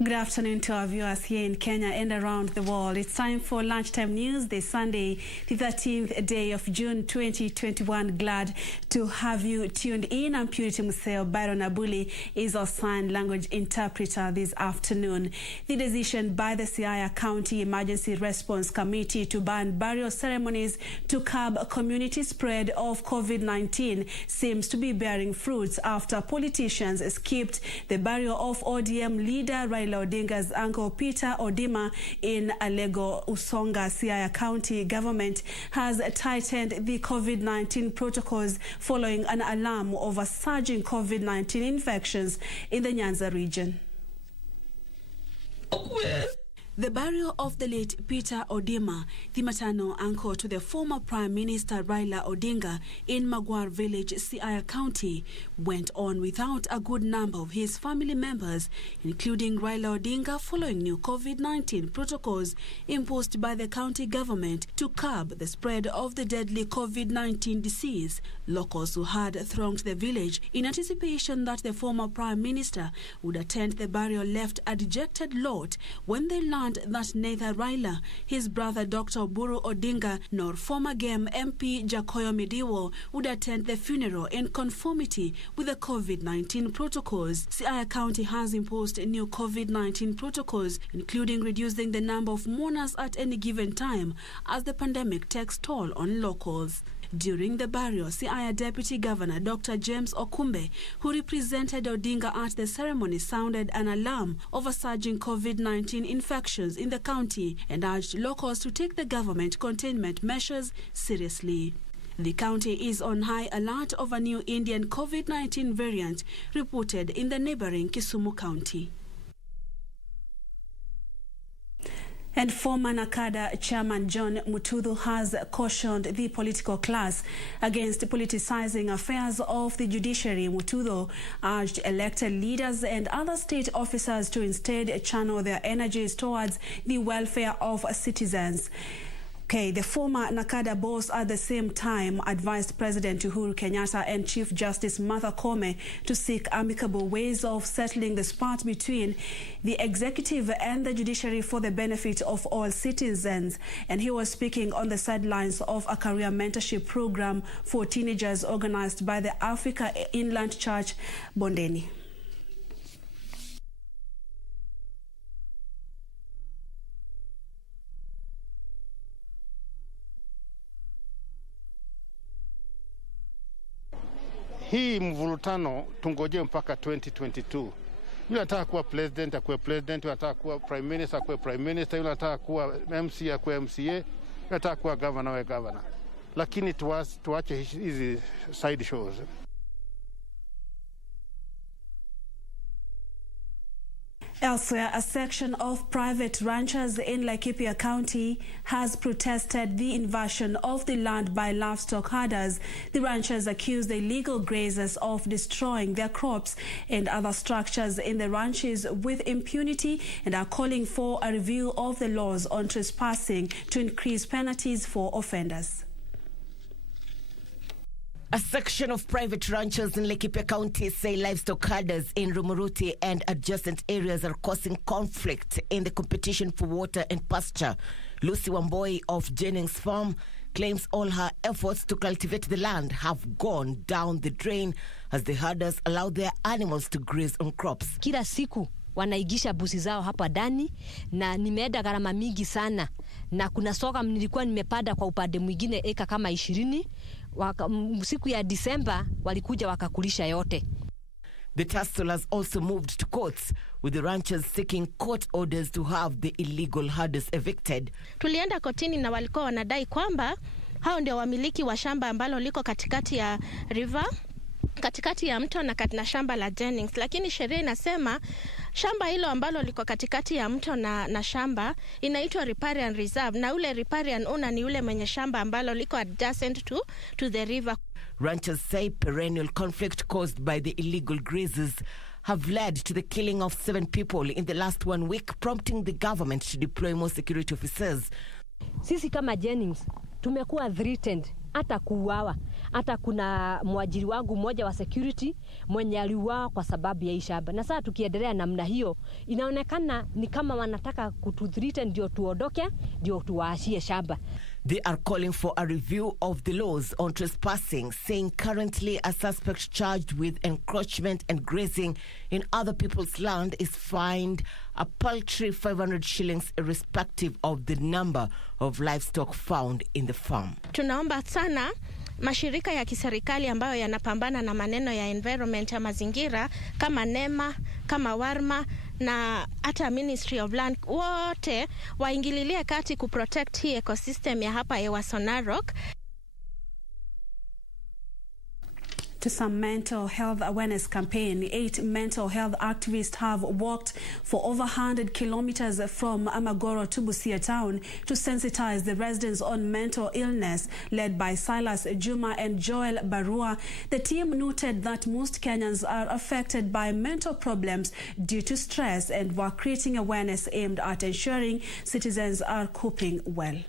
Good afternoon to our viewers here in Kenya and around the world. It's time for Lunchtime News this Sunday, the 13th day of June 2021. Glad to have you tuned in. I'm Purity Museo. Byron Abuli is our sign language interpreter this afternoon. The decision by the Siaya County Emergency Response Committee to ban burial ceremonies to curb community spread of COVID-19 seems to be bearing fruits after politicians skipped the burial of ODM leader Raila Odinga's uncle Peter Odima in Alego, Usonga. Siaya County government has tightened the COVID-19 protocols following an alarm over surging COVID-19 infections in the Nyanza region. The burial of the late Peter Odima, the maternal uncle to the former Prime Minister Raila Odinga in Magwar village, Siaya County, went on without a good number of his family members, including Raila Odinga, following new COVID-19 protocols imposed by the county government to curb the spread of the deadly COVID-19 disease. Locals who had thronged the village in anticipation that the former Prime Minister would attend the burial left a dejected lot when they learned that neither Raila, his brother Dr. Oburu Odinga, nor former GEM MP Jakoyo Midiwo would attend the funeral in conformity with the COVID-19 protocols. Siaya County has imposed new COVID-19 protocols, including reducing the number of mourners at any given time as the pandemic takes toll on locals. During the burial, Siaya Deputy Governor Dr. James Okumbe, who represented Odinga at the ceremony, sounded an alarm over surging COVID-19 infections in the county and urged locals to take the government containment measures seriously. The county is on high alert over new Indian COVID-19 variant reported in the neighboring Kisumu County. And former NACADA Chairman John Mutudhu has cautioned the political class against politicizing affairs of the judiciary. Mutudhu urged elected leaders and other state officers to instead channel their energies towards the welfare of citizens. The former NACADA boss at the same time advised President Uhuru Kenyatta and Chief Justice Martha Koome to seek amicable ways of settling the spat between the executive and the judiciary for the benefit of all citizens. And he was speaking on the sidelines of a career mentorship program for teenagers organized by the Africa Inland Church, Bondeni. Hii mvurutano tungoje mpaka 2022. Yule anataka kuwa president akuwe president, yule anataka kuwa prime minister akuwe prime minister, yule anataka kuwa MC akuwe MCA, yule anataka kuwa governor awe governor. Lakini tuache hizi side shows. Elsewhere, a section of private ranchers in LAIKIPIA County has protested the invasion of the land by livestock herders. The ranchers accuse the illegal grazers of destroying their crops and other structures in the ranches with impunity and are calling for a review of the laws on trespassing to increase penalties for offenders. A section of private ranchers in Laikipia County say livestock herders in Rumuruti and adjacent areas are causing conflict in the competition for water and pasture. Lucy Wamboi of Jennings Farm claims all her efforts to cultivate the land have gone down the drain as the herders allow their animals to graze on crops. Kila siku wanaigisha busi zao hapa ndani na nimeenda gharama mingi sana, na kuna soka nilikuwa nimepanda kwa upande mwingine eka kama 20. Siku ya Disemba walikuja wakakulisha yote. The tussle has also moved to courts, with the ranchers seeking court orders to have the illegal herders evicted. Tulienda kotini na walikuwa wanadai kwamba hao ndio wamiliki wa shamba ambalo liko katikati ya river, katikati ya mto na shamba la Jennings, lakini sheria inasema shamba hilo ambalo liko katikati ya mto na shamba inaitwa riparian reserve, na ule riparian owner ni ule mwenye shamba ambalo liko adjacent to the river. Ranchers say perennial conflict caused by the illegal grazers have led to the killing of 7 people in the last 1 week, prompting the government to deploy more security officers. Sisi kama Jennings tumekuwa threatened hata kuuawa. Hata kuna mwajiri wangu mmoja wa security mwenye aliuawa kwa sababu ya hii shamba. Na sasa tukiendelea namna hiyo, inaonekana ni kama wanataka kututhreaten ndio tuondoke, ndio tuwaachie shamba. They are calling for a review of the laws on trespassing, saying currently a suspect charged with encroachment and grazing in other people's land is fined a paltry 500 shillings irrespective of the number of livestock found in the farm. Tunaomba sana mashirika ya kiserikali ambayo yanapambana na maneno ya environment ya mazingira kama NEMA, kama WARMA na hata Ministry of Land, wote waingililie kati kuprotect hii ecosystem ya hapa Ewaso Narok. To some mental health awareness campaign, 8 mental health activists have walked for over 100 kilometers from Amagoro to Busia town to sensitize the residents on mental illness. Led by Silas Juma and Joel Barua, the team noted that most Kenyans are affected by mental problems due to stress and were creating awareness aimed at ensuring citizens are coping well.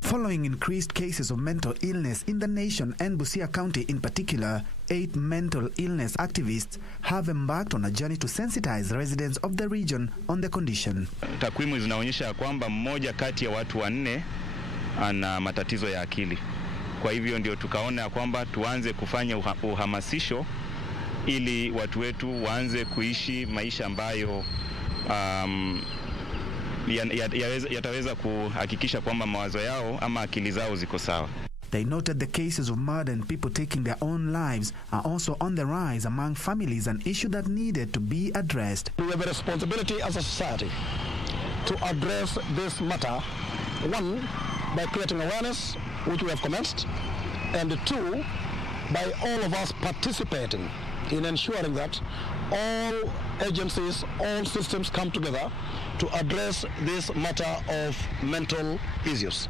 Following increased cases of mental illness in the nation and Busia County in particular, 8 mental illness activists have embarked on a journey to sensitize residents of the region on the condition. Takwimu zinaonyesha kwamba mmoja kati ya watu 4 ana matatizo ya akili. Kwa hivyo ndio tukaona kwamba tuanze kufanya uhamasisho ili watu wetu waanze kuishi maisha ambayo yataweza kuhakikisha kwamba mawazo yao ama akili zao ziko sawa. They noted the cases of murder and people taking their own lives are also on the rise among families, an issue that needed to be addressed. We have a responsibility as a society to address this matter, 1, by creating awareness, which we have commenced, and 2, by all of us participating in ensuring that all agencies, all systems come together to address this matter of mental issues.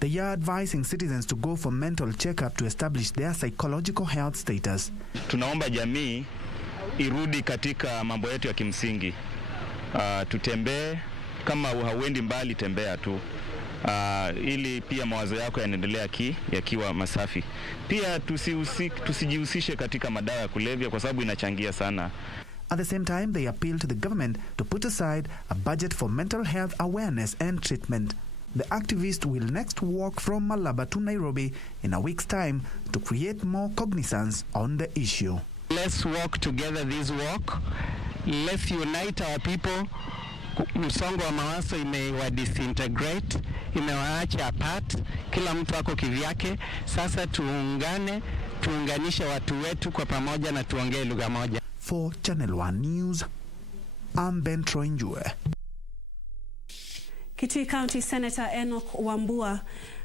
They are advising citizens to go for mental checkup to establish their psychological health status. Tunaomba jamii irudi katika mambo yetu ya kimsingi. Tutembee, kama hauendi mbali tembea tu. Ili pia mawazo yako yanaendelea yakiwa masafi. Pia tusijihusishe katika madawa ya kulevya kwa sababu inachangia sana. At the same time, they appeal to the government to put aside a budget for mental health awareness and treatment. The activists will next walk from Malaba to Nairobi in a week's time to create more cognizance on the issue. Let's walk together this walk. Let's unite our people. Msongo wa mawazo imewa disintegrate, imewaacha apart, kila mtu ako kivyake. Sasa tuungane, tuunganishe watu wetu kwa pamoja na tuongee lugha moja. For Channel 1 News, I'm Ben Troinjue. Kitui County Senator Enoch Wambua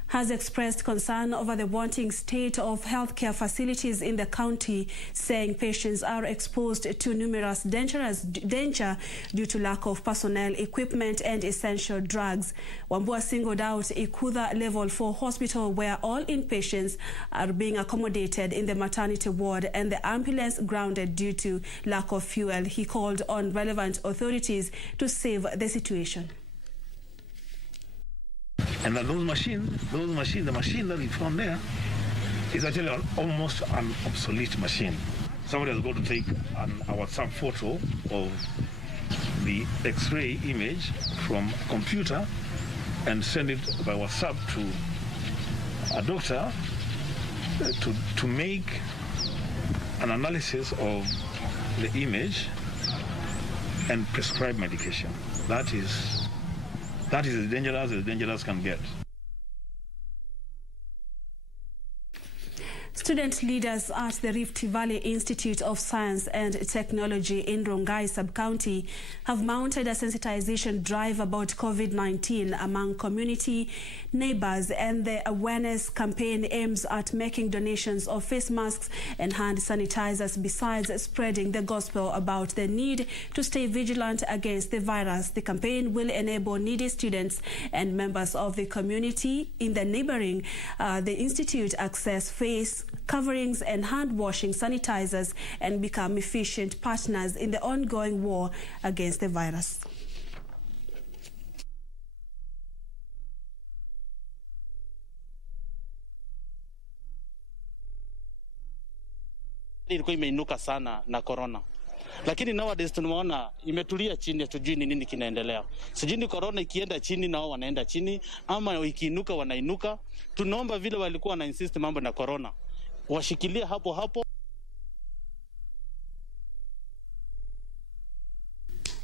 has expressed concern over the wanting state of healthcare facilities in the county, saying patients are exposed to numerous danger due to lack of personnel, equipment and essential drugs. Wambua singled out Ikudha Level 4 Hospital, where all inpatients are being accommodated in the maternity ward and the ambulance grounded due to lack of fuel. He called on relevant authorities to save the situation. And that those machines, the machine that we found there is actually almost an obsolete machine. Somebody has got to take a WhatsApp photo of the X-ray image from a computer and send it by WhatsApp to a doctor to make an analysis of the image and prescribe medication. That is as dangerous can get. Student leaders at the Rift Valley Institute of Science and Technology in Rongai Sub-County have mounted a sensitization drive about COVID-19 among community neighbors, and the awareness campaign aims at making donations of face masks and hand sanitizers, besides spreading the gospel about the need to stay vigilant against the virus. The campaign will enable needy students and members of the community in the neighboring the institute access face coverings and hand-washing sanitizers and become efficient partners in the ongoing war against the virus. ilikuwa imeinuka sana na corona. Lakini nowadays tunaona imetulia chini, tujui ni nini kinaendelea. Sijui ni corona ikienda chini nao wanaenda chini, ama ikiinuka wanainuka. Tunaomba vile walikuwa wana insist mambo na corona, washikilie hapo hapo.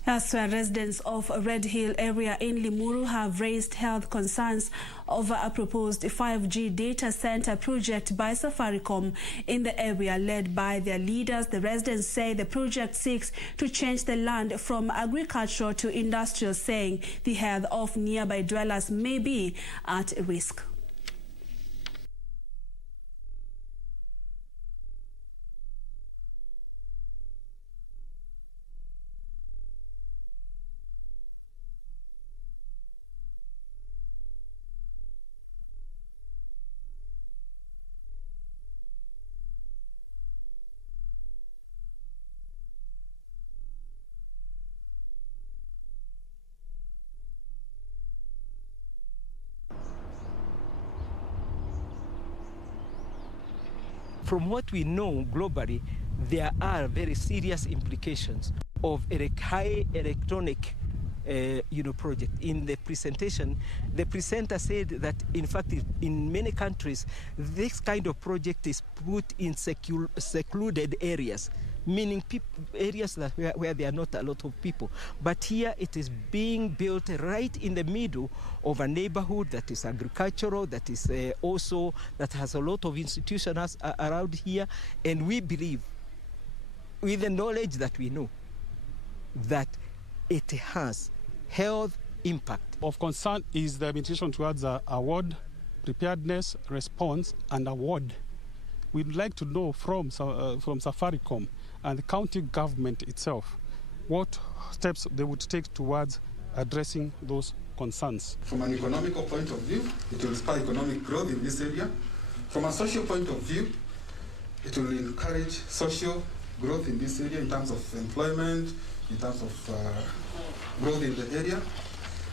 Elsewhere, residents of Red Hill area in Limuru have raised health concerns over a proposed 5G data center project by Safaricom in the area led by their leaders. The residents say the project seeks to change the land from agricultural to industrial, saying the health of nearby dwellers may be at risk. From what we know globally, there are very serious implications of a high electronic project. In the presentation, the presenter said that, in fact, in many countries, this kind of project is put in secluded areas, meaning areas that where there are not a lot of people. But here it is being built right in the middle of a neighborhood that is agricultural, that is also, that has a lot of institutions around here. And we believe, with the knowledge that we know, that it has health impact. Of concern is the administration towards award, preparedness, response, and award. We'd like to know from Safaricom and the county government itself what steps they would take towards addressing those concerns. From an economical point of view, it will spur economic growth in this area. From a social point of view, it will encourage social growth in this area in terms of employment, in terms of growth in the area.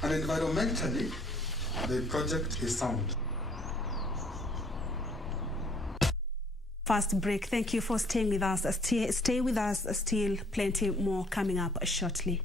And environmentally, the project is sound. Fast break. Thank you for staying with us. Stay with us. Still plenty more coming up shortly.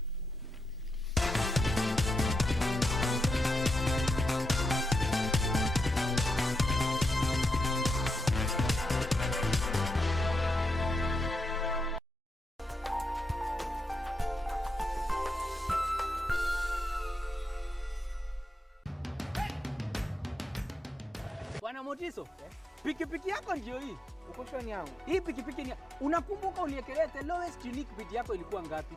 Bwana Motiso, pikipiki yako ndio hii. Uko shoni yangu. Hii pikipiki ni, unakumbuka uniekelea the lowest unique bid yako ilikuwa ngapi?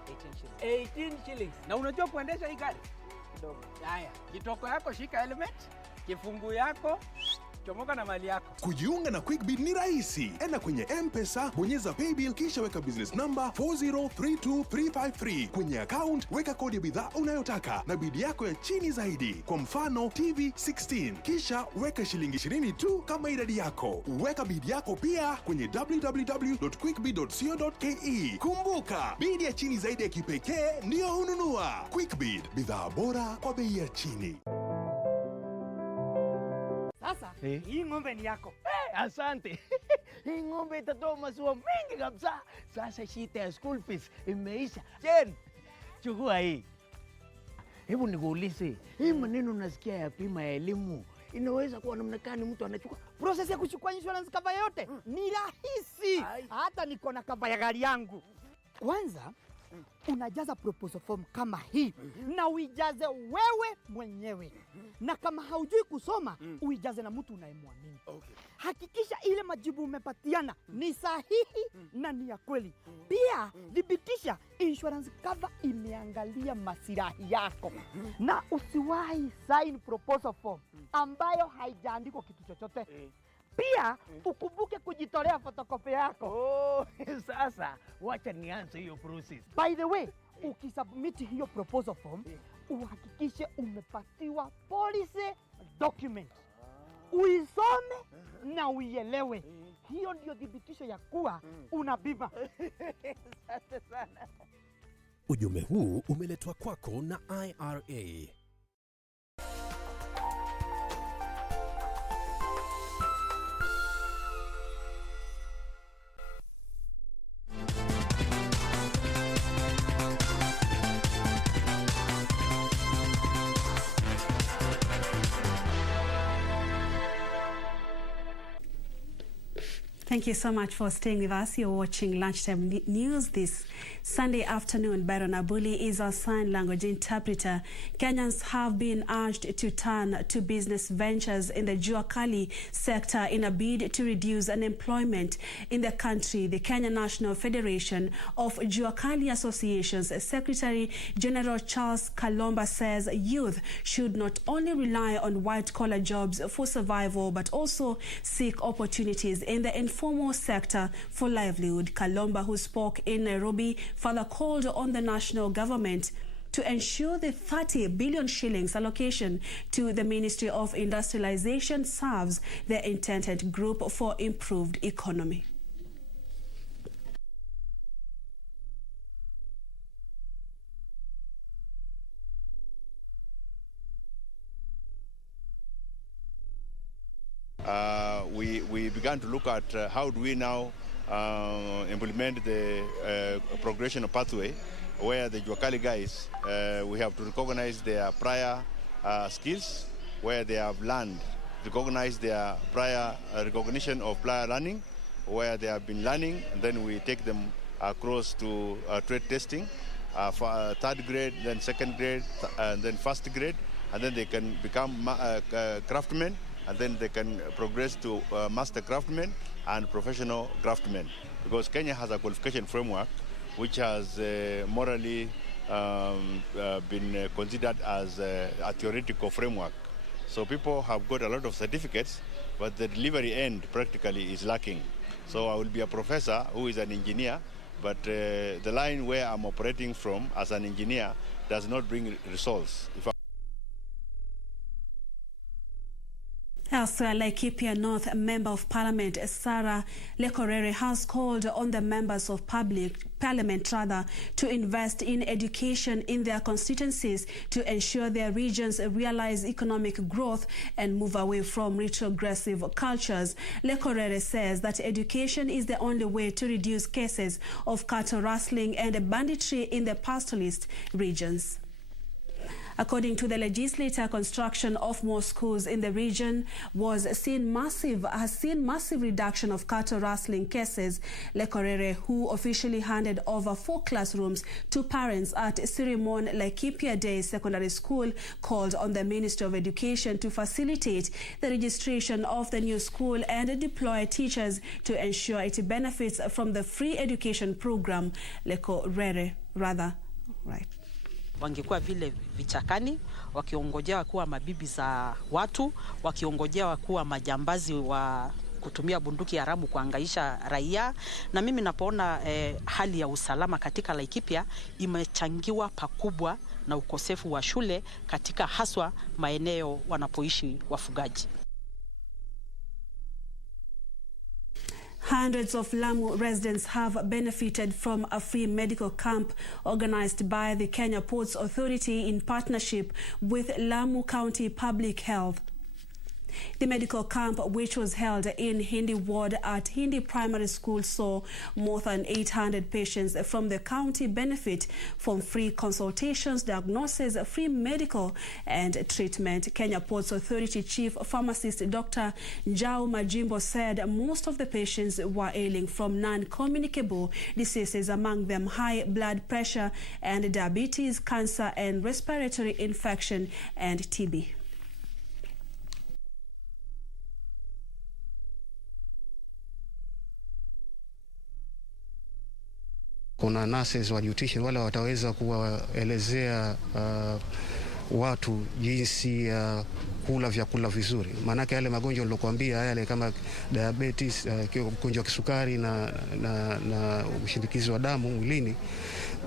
18 shillings. Na unajua kuendesha hii gari? Kidogo. Haya, kitoko yako shika helmet, kifungu yako chomoka na mali yako. Kujiunga na QuickBid ni rahisi. Enda kwenye M-Pesa, bonyeza paybill kisha weka business number 4032353. Kwenye account weka kodi ya bidhaa unayotaka na bid yako ya chini zaidi. Kwa mfano TV 16. Kisha weka shilingi 20 tu kama idadi yako. Weka bid yako pia kwenye www.quickbid.co.ke. Kumbuka, bid ya chini zaidi ya kipekee ndio ununua. QuickBid, bidhaa bora kwa bei ya chini. Sasa, hii ng'ombe ni yako. Asante. Hii ng'ombe itatoa maziwa mengi kabisa. Sasa shida ya school fees imeisha. Jen, chukua hii. Hebu nikuulize, hii maneno unasikia ya bima ya elimu inaweza kuwa namna gani mtu anachukua? Process ya kuchukua insurance cover yote ni rahisi. Hata niko na cover ya gari yangu. Kwanza, unajaza proposal form kama hii na uijaze wewe mwenyewe. Na kama haujui kusoma, uijaze na mtu unayemwamini. Hakikisha ile majibu umepatiana ni sahihi na ni ya kweli. Pia thibitisha insurance cover imeangalia maslahi yako. Na usiwahi sign proposal form ambayo haijaandikwa kitu chochote. Pia ukumbuke kujitolea photocopy yako. Sasa wacha nianze hiyo process. By the way, ukisubmit hiyo proposal form, uhakikishe umepatiwa policy document. Uisome na uielewe. Hiyo ndio thibitisho ya kuwa una bima. Asante sana. Ujumbe huu umeletwa kwako na IRA. Thank you so much for staying with us. You're watching Lunchtime News this Sunday afternoon. Byron Abuli is our sign language interpreter. Kenyans have been urged to turn to business ventures in the Jua Kali sector in a bid to reduce unemployment in the country. The Kenya National Federation of Jua Kali Associations Secretary General Charles Kalomba says youth should not only rely on white-collar jobs for survival, but also seek opportunities in the informal sector for livelihood. Kalomba, who spoke in Nairobi, further called on the national government to ensure the 30 billion shillings allocation to the Ministry of Industrialization serves the intended group for improved economy. We began to look at how do we now implement the progression pathway where the Jua Kali guys, we have to recognize their prior skills, where they have learned, recognize their prior recognition of prior learning, where they have been learning, and then we take them across to trade testing for third grade, then second grade, and then first grade, and then they can become craftsmen, and then they can progress to master craftsmen and professional craftsmen. Because Kenya has a qualification framework which has morally been considered as a theoretical framework. So people have got a lot of certificates, but the delivery end practically is lacking. So I will be a professor who is an engineer, but the line where I'm operating from as an engineer does not bring results. Elsewhere, Laikipia North Member of Parliament Sarah Lekorere has called on the members of Parliament to invest in education in their constituencies to ensure their regions realize economic growth and move away from retrogressive cultures. Lekorere says that education is the only way to reduce cases of cattle rustling and banditry in the pastoralist regions. According to the legislator, construction of more schools in the region has seen massive reduction of cattle rustling cases. Lekorere, who officially handed over 4 classrooms to parents at Sirimon Laikipia Day Secondary School, called on the Ministry of Education to facilitate the registration of the new school and deploy teachers to ensure it benefits from the free education program. Lekorere, wangekuwa vile vichakani wakiongojea kuwa mabibi za watu, wakiongojea kuwa majambazi wa kutumia bunduki haramu kuangaisha raia. Na mimi napoona hali ya usalama katika Laikipia imechangiwa pakubwa na ukosefu wa shule katika haswa maeneo wanapoishi wafugaji. Hundreds of Lamu residents have benefited from a free medical camp organized by the Kenya Ports Authority in partnership with Lamu County Public Health. The medical camp, which was held in Hindi ward at Hindi Primary School, saw more than 800 patients from the county benefit from free consultations, diagnosis, free medical and treatment. Kenya Ports Authority Chief Pharmacist Dr. Njau Majimbo said most of the patients were ailing from non-communicable diseases, among them high blood pressure and diabetes, cancer and respiratory infection and TB. Kuna nurses wa nutrition wale wataweza kuwaelezea watu jinsi ya kula vyakula vizuri. Maanake yale magonjwa nilokuambia yale kama diabetes, ugonjwa wa kisukari na ushinikizo wa damu mwilini,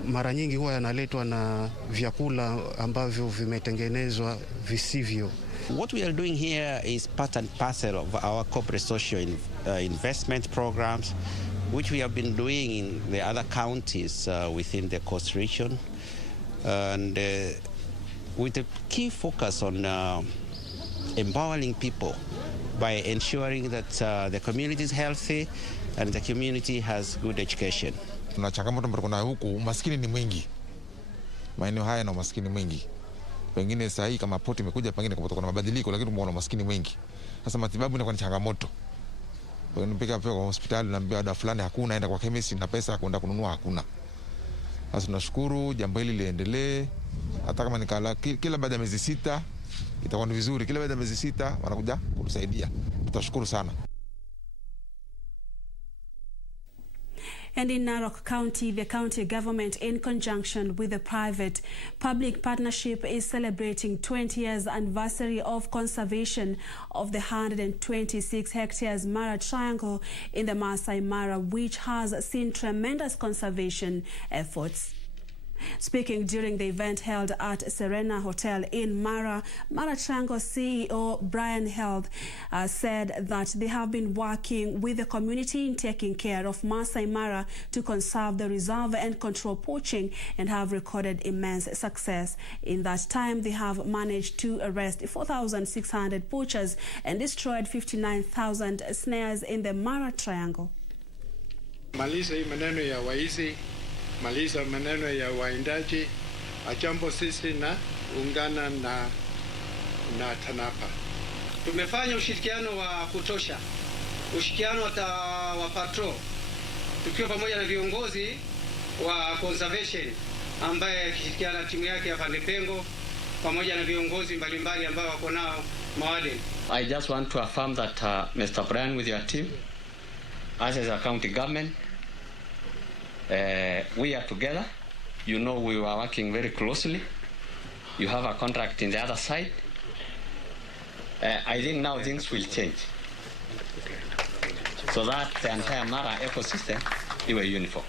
mara nyingi huwa yanaletwa na vyakula ambavyo vimetengenezwa visivyo. What we are doing here is part and parcel of our corporate social investment programs, which we have been doing in the other counties within the coast region, and with a key focus on empowering people by ensuring that the community is healthy and the community has good education. Tuna changamoto mbona kuna huku umaskini ni mwingi. Maeneo haya na umaskini mwingi. Pengine saa hii kama poti imekuja pengine kuna mabadiliko, lakini kuna umaskini mwingi. Sasa matibabu inakuwa ni changamoto. Unapika kwa hospitali unaambiwa dawa fulani hakuna, enda kwa chemist na pesa kwenda kununua hakuna. Sasa tunashukuru jambo hili liendelee, hata kama nikala kila baada ya miezi 6 itakuwa ni vizuri, kila baada ya miezi 6 wanakuja kutusaidia. Tutashukuru sana. And in Narok County, the county government, in conjunction with the private-public partnership, is celebrating 20 years anniversary of conservation of the 126 hectares Mara Triangle in the Masai Mara, which has seen tremendous conservation efforts. Speaking during the event held at Serena Hotel in Mara Triangle, CEO Brian Health said that they have been working with the community in taking care of Masai Mara to conserve the reserve and control poaching, and have recorded immense success. In that time, they have managed to arrest 4,600 poachers and destroyed 59,000 snares in the Mara Triangle. Maliza hii maneno ya waizi, maliza maneno ya waindaji, ajambo sisi na ungana na TANAPA. Tumefanya ushirikiano wa kutosha, ushirikiano wa patrol, tukiwa pamoja na viongozi wa conservation ambaye akishirikiana na timu yake ya Pengo, pamoja na viongozi mbalimbali ambao wako nao mawadeni. I just want to affirm that Mr. Brian, with your team, as a county government, we are together. You know, we were working very closely. You have a contract in the other side. I think now things will change, so that the entire Mara ecosystem is uniform.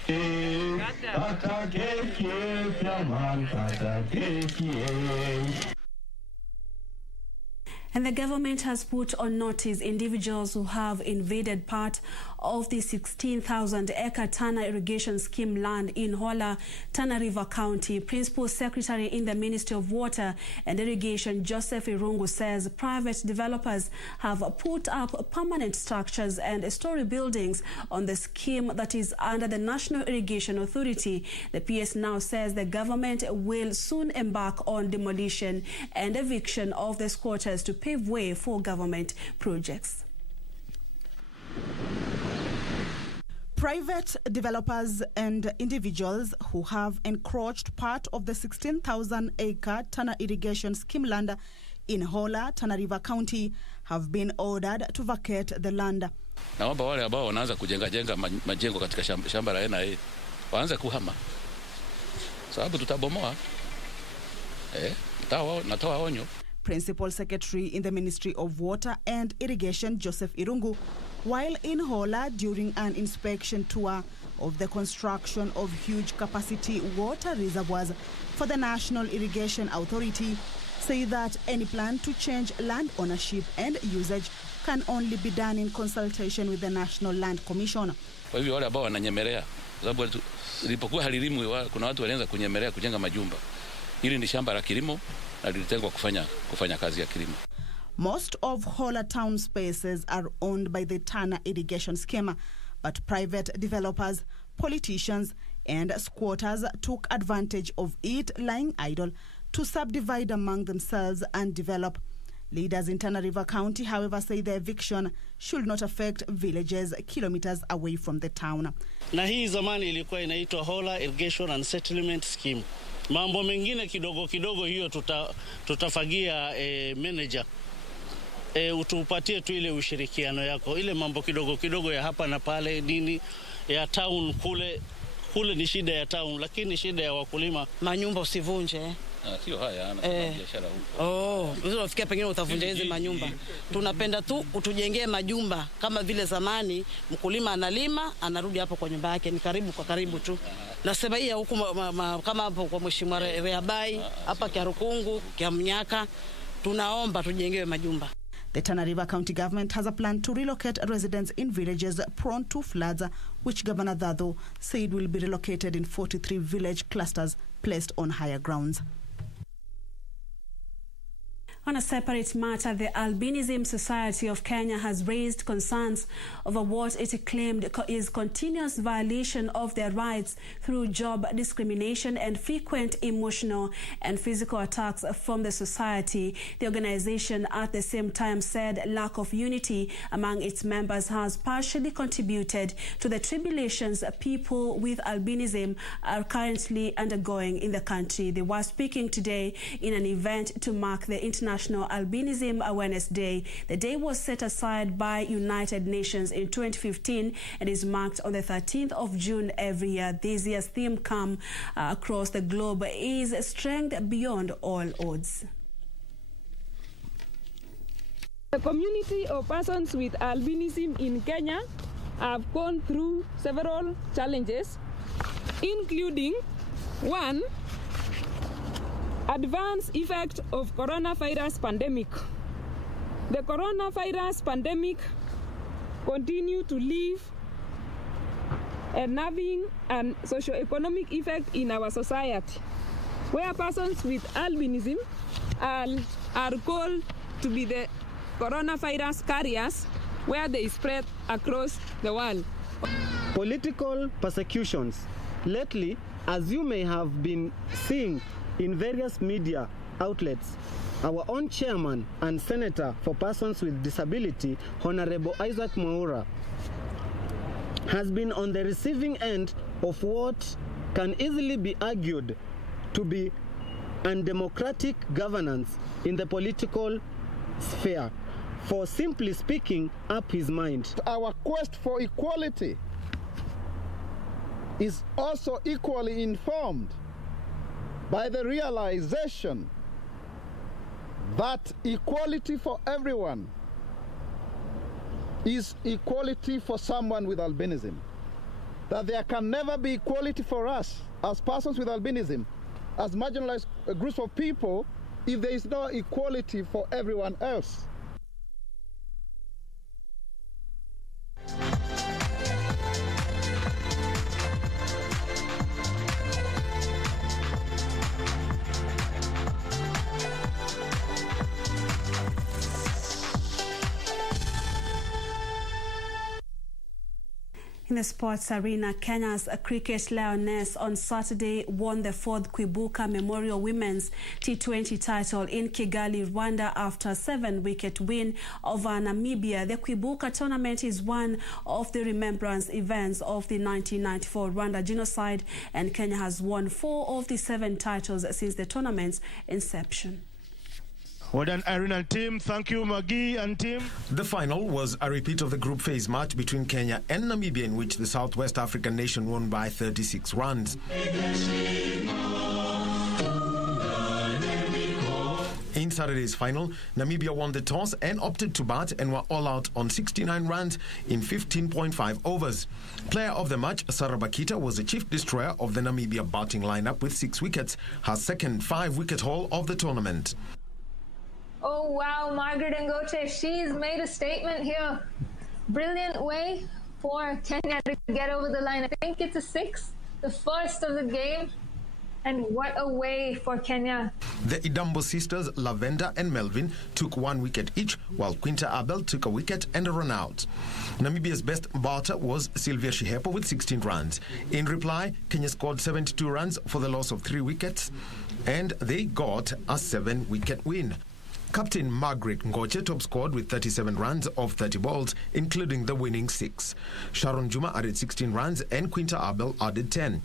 And the government has put on notice individuals who have invaded part of the 16,000-acre TANA irrigation scheme land in Hola, Tana River County. Principal Secretary in the Ministry of Water and Irrigation, Joseph Irungu, says private developers have put up permanent structures and story buildings on the scheme that is under the National Irrigation Authority. The PS now says the government will soon embark on demolition and eviction of the squatters to pave way for government projects. Private developers and individuals who have encroached part of the 16,000-acre TANA irrigation scheme land in Hola, Tana River County have been ordered to vacate the land. Naomba wale ambao wanaanza kujenga majengo katika shamba la NIA waanze kuhama, sababu tutabomoa. Natoa onyo. Principal Secretary in the Ministry of Water and Irrigation, Joseph Irungu, while in Hola during an inspection tour of the construction of huge capacity water reservoirs for the National Irrigation Authority, say that any plan to change land ownership and usage can only be done in consultation with the National Land Commission. Kwa hivyo wale ambao wananyemelea, sababu ilipokuwa halilimu kuna watu walianza kunyemelea kujenga majumba. Hili ni shamba la kilimo na lilitengwa kufanya kazi ya kilimo. Most of Hola town spaces are owned by the TANA irrigation scheme, but private developers, politicians and squatters took advantage of it lying idle to subdivide among themselves and develop. Leaders in Tana River County, however, say the eviction should not affect villages kilometers away from the town. Na hii zamani ilikuwa inaitwa Hola Irrigation and Settlement Scheme. Mambo mengine kidogo kidogo hiyo tutafagia manager. Utupatie tu ile ushirikiano yako. Ile mambo kidogo kidogo ya hapa na pale nini ya town kule ni shida ya town, lakini shida ya wakulima. Manyumba usivunje. Sio haya anasema biashara huko. Unafikia pengine utavunja hizo manyumba. Tunapenda tu utujengee majumba kama vile zamani, mkulima analima anarudi hapo kwa nyumba yake, ni karibu kwa karibu tu. Nasema hii huku kama hapo kwa Mheshimiwa Reabai hapa Kiarukungu, Kiamnyaka, tunaomba tujengewe majumba. The Tana River County government has a plan to relocate residents in villages prone to floods, which Governor Dadho said will be relocated in 43 village clusters placed on higher grounds. On a separate matter, the Albinism Society of Kenya has raised concerns over what it claimed is continuous violation of their rights through job discrimination and frequent emotional and physical attacks from the society. The organization at the same time said lack of unity among its members has partially contributed to the tribulations people with albinism are currently undergoing in the country. They were speaking today in an event to mark the International Albinism Awareness Day. The day was set aside by United Nations in 2015 and is marked on the 13th of June every year. This year's theme come across the globe is strength beyond all odds. The community of persons with albinism in Kenya have gone through several challenges, including 1. Adverse effect of coronavirus pandemic. The coronavirus pandemic continue to leave a gnawing and socio-economic effect in our society, where persons with albinism are called to be the coronavirus carriers, where they spread across the world. Political persecutions. Lately, as you may have been seeing in various media outlets, our own chairman and senator for persons with disability, Honorable Isaac Mwaura, has been on the receiving end of what can easily be argued to be undemocratic governance in the political sphere, for simply speaking up his mind. Our quest for equality is also equally informed by the realization that equality for everyone is equality for someone with albinism. That there can never be equality for us as persons with albinism, as marginalized groups of people, if there is no equality for everyone else. In the sports arena, Kenya's cricket lioness on Saturday won the 4th KWIBUKA Memorial Women's T20 title in Kigali, Rwanda after a 7-wicket win over Namibia. The KWIBUKA tournament is one of the remembrance events of the 1994 Rwanda genocide, and Kenya has won 4 of the 7 titles since the tournament's inception. Well done, Aaron and team. Thank you, Maggie and team. The final was a repeat of the group phase match between Kenya and Namibia, in which the Southwest African nation won by 36 runs. In Saturday's final, Namibia won the toss and opted to bat and were all out on 69 runs in 15.5 overs. Player of the match, Sarah Bakita, was the chief destroyer of the Namibia batting lineup with 6 wickets, her second 5-wicket haul of the tournament. Oh wow, Margaret Ngoche, she's made a statement here. Brilliant way for Kenya to get over the line. I think it's a 6, the first of the game. And what a way for Kenya. The Idambo sisters, Lavenda and Melvin, took 1 wicket each, while Quinta Abel took a wicket and a run out. Namibia's best batter was Sylvia Shihepo with 16 runs. In reply, Kenya scored 72 runs for the loss of 3 wickets, and they got a 7-wicket win. Captain Margaret Ngoche top scored with 37 runs of 30 balls, including the winning 6. Sharon Juma added 16 runs and Quinta Abel added 10.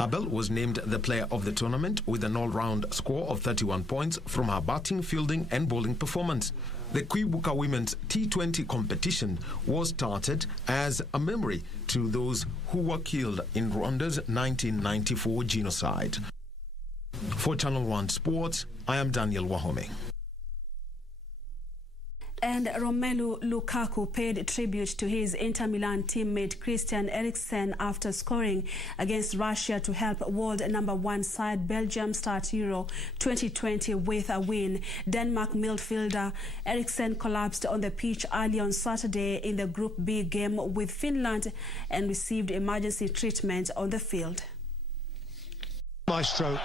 Abel was named the player of the tournament with an all-round score of 31 points from her batting, fielding and bowling performance. The KWIBUKA Women's T20 competition was started as a memory to those who were killed in Rwanda's 1994 genocide. For Channel 1 Sports, I am Daniel Wahome. And Romelu Lukaku paid tribute to his Inter Milan teammate Christian Eriksen after scoring against Russia to help world #1 side Belgium start Euro 2020 with a win. Denmark midfielder Eriksen collapsed on the pitch early on Saturday in the Group B game with Finland and received emergency treatment on the field. Maestro.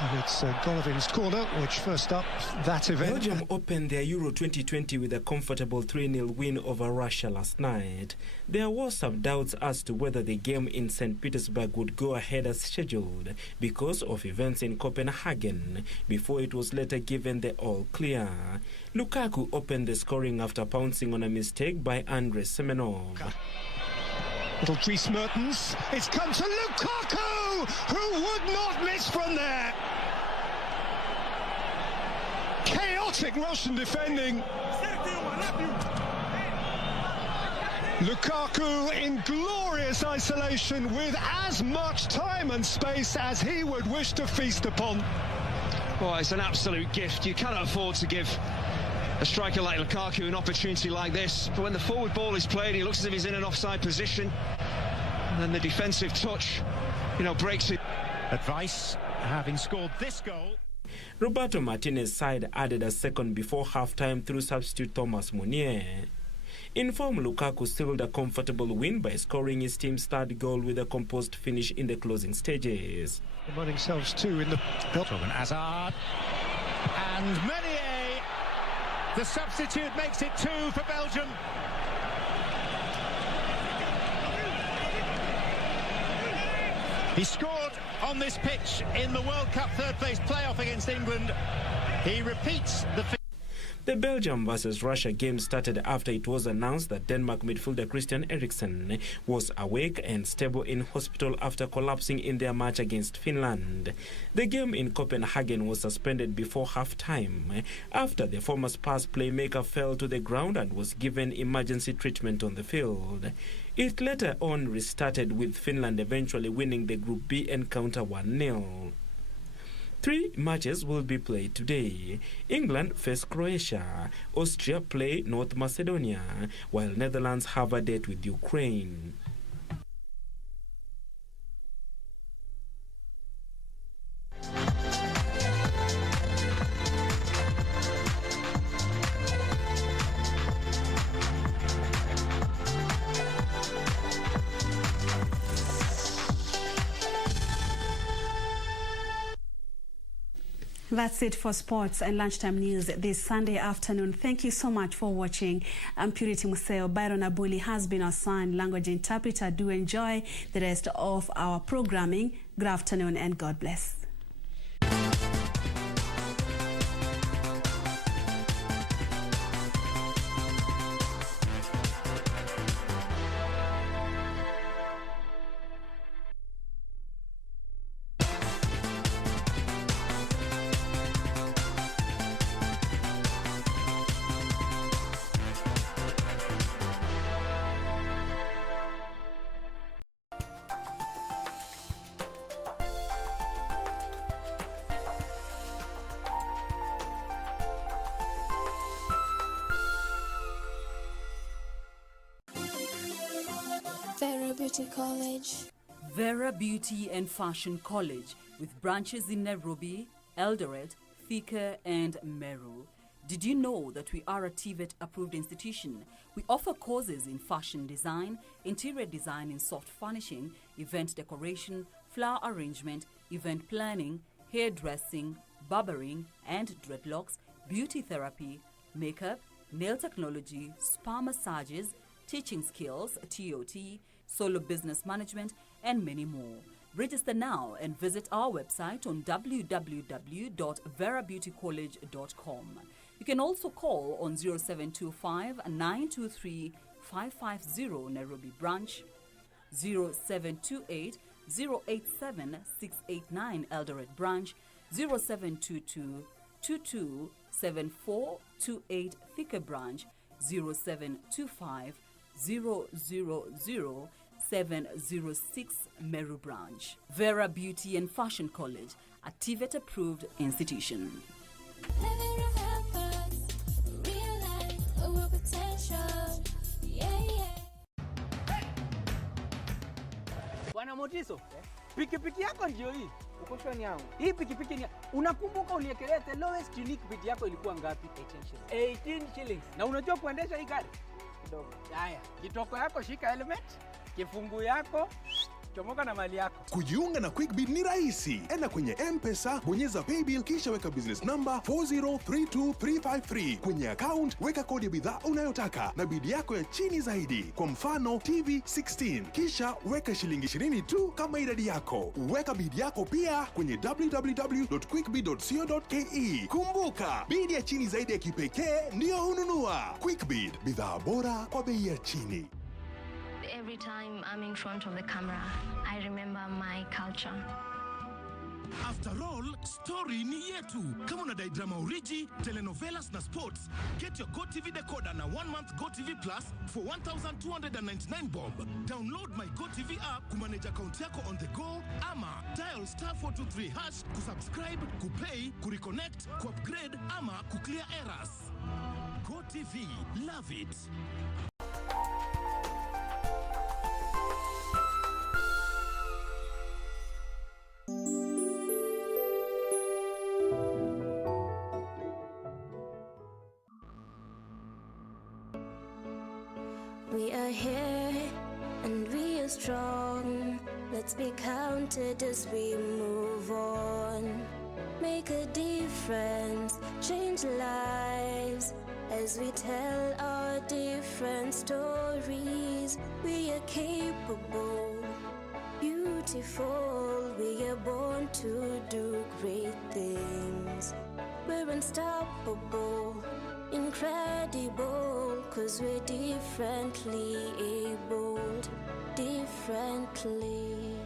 And it's Golovin's corner, which first up that event. Belgium opened their Euro 2020 with a comfortable 3-0 win over Russia last night. There were some doubts as to whether the game in St. Petersburg would go ahead as scheduled because of events in Copenhagen, before it was later given the all clear. Lukaku opened the scoring after pouncing on a mistake by Andrei Semenov. Little Dries Mertens. It's come to Lukaku, who would not miss from there. Chaotic Russian defending. Lukaku in glorious isolation with as much time and space as he would wish to feast upon. Well, it's an absolute gift. You cannot afford to give a striker like Lukaku an opportunity like this. But when the forward ball is played, he looks as if he's in an offside position. And then the defensive touch, breaks it. Advice, having scored this goal. Roberto Martinez's side added a second before half-time through substitute Thomas Meunier. In form, Lukaku sealed a comfortable win by scoring his team's third goal with a composed finish in the closing stages. Among themselves too in the Hazard and Meunier. The substitute makes it 2 for Belgium. He scored on this pitch in the World Cup third-phase playoff against England. He repeats the Belgium versus Russia game started after it was announced that Denmark midfielder Christian Eriksen was awake and stable in hospital after collapsing in their match against Finland. The game in Copenhagen was suspended before half-time after the former Spurs playmaker fell to the ground and was given emergency treatment on the field. It later on restarted, with Finland eventually winning the Group B encounter 1-0. 3 matches will be played today. England face Croatia, Austria play North Macedonia, while Netherlands have a date with Ukraine. That's it for sports and lunchtime news this Sunday afternoon. Thank you so much for watching. I'm Purity Museo. Byron Abuli has been our sign language interpreter. Do enjoy the rest of our programming. Good afternoon and God bless. Vera Beauty College. Vera Beauty and Fashion College, with branches in Nairobi, Eldoret, Thika, and Meru. Did you know that we are a TVET-approved institution? We offer courses in fashion design, interior design in soft furnishing, event decoration, flower arrangement, event planning, hairdressing, barbering and dreadlocks, beauty therapy, makeup, nail technology, spa massages, teaching skills, TOT, solo business management, and many more. Register now and visit our website on www.verabeautycollege.com. You can also call on 0725 923 550 Nairobi branch, 0728 087 689 Eldoret branch, 0722 22 7428 Thika branch, 0725 000 706 Meru branch. Vera Beauty and Fashion College, a TVET approved institution. Bwana Motiso, pikipiki yako ndio hii. Uko shoni yangu. Hii pikipiki ni unakumbuka uniekelea the lowest unique bid yako ilikuwa ngapi? 18 shillings. Na unajua kuendesha hii gari? Kidogo. Haya, kitoko yako shika helmet, kifungu yako, chomoka na mali yako. Kujiunga na QuickBid ni rahisi. Enda kwenye M-Pesa, bonyeza paybill kisha weka business number 4032353. Kwenye account weka kodi ya bidhaa unayotaka na bid yako ya chini zaidi. Kwa mfano TV 16. Kisha weka shilingi 20 tu kama idadi yako. Weka bid yako pia kwenye www.quickbid.co.ke. Kumbuka, bid ya chini zaidi ya kipekee ndio ununua. QuickBid, bidhaa bora kwa bei ya chini. Every time I'm in front of the camera, I remember my culture. After all, story ni yetu. Kama unadai drama origi, telenovelas na sports, get your GoTV decoder na 1 month GoTV Plus for 1,299 bob. Download my GoTV app kumanage account yako on the go, ama dial *423# kusubscribe, kupay, kureconnect, kuupgrade ama kuclear errors. GoTV, love it. We are here and we are strong. Let's be counted as we move on. Make a difference, change lives as we tell our different stories. We are capable, beautiful. We are born to do great things. We're unstoppable, incredible, 'cause we're differently abled, differently.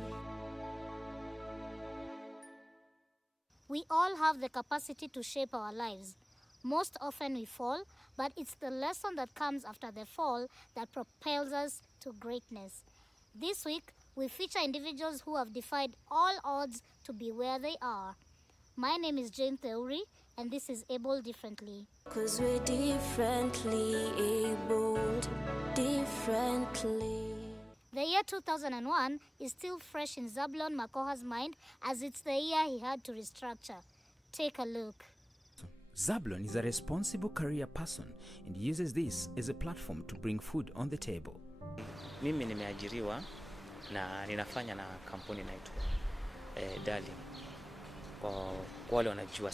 We all have the capacity to shape our lives. Most often we fall, but it's the lesson that comes after the fall that propels us to greatness. This week, we feature individuals who have defied all odds to be where they are. My name is Jane Theuri, and this is Able Differently. 'Cause we're differently abled, differently. The year 2001 is still fresh in Zablon Makoha's mind, as it's the year he had to restructure. Take a look. Zablon is a responsible career person and uses this as a platform to bring food on the table. Mimi nimeajiriwa na ninafanya na kampuni inaitwa Darling. Kwa wale wanajua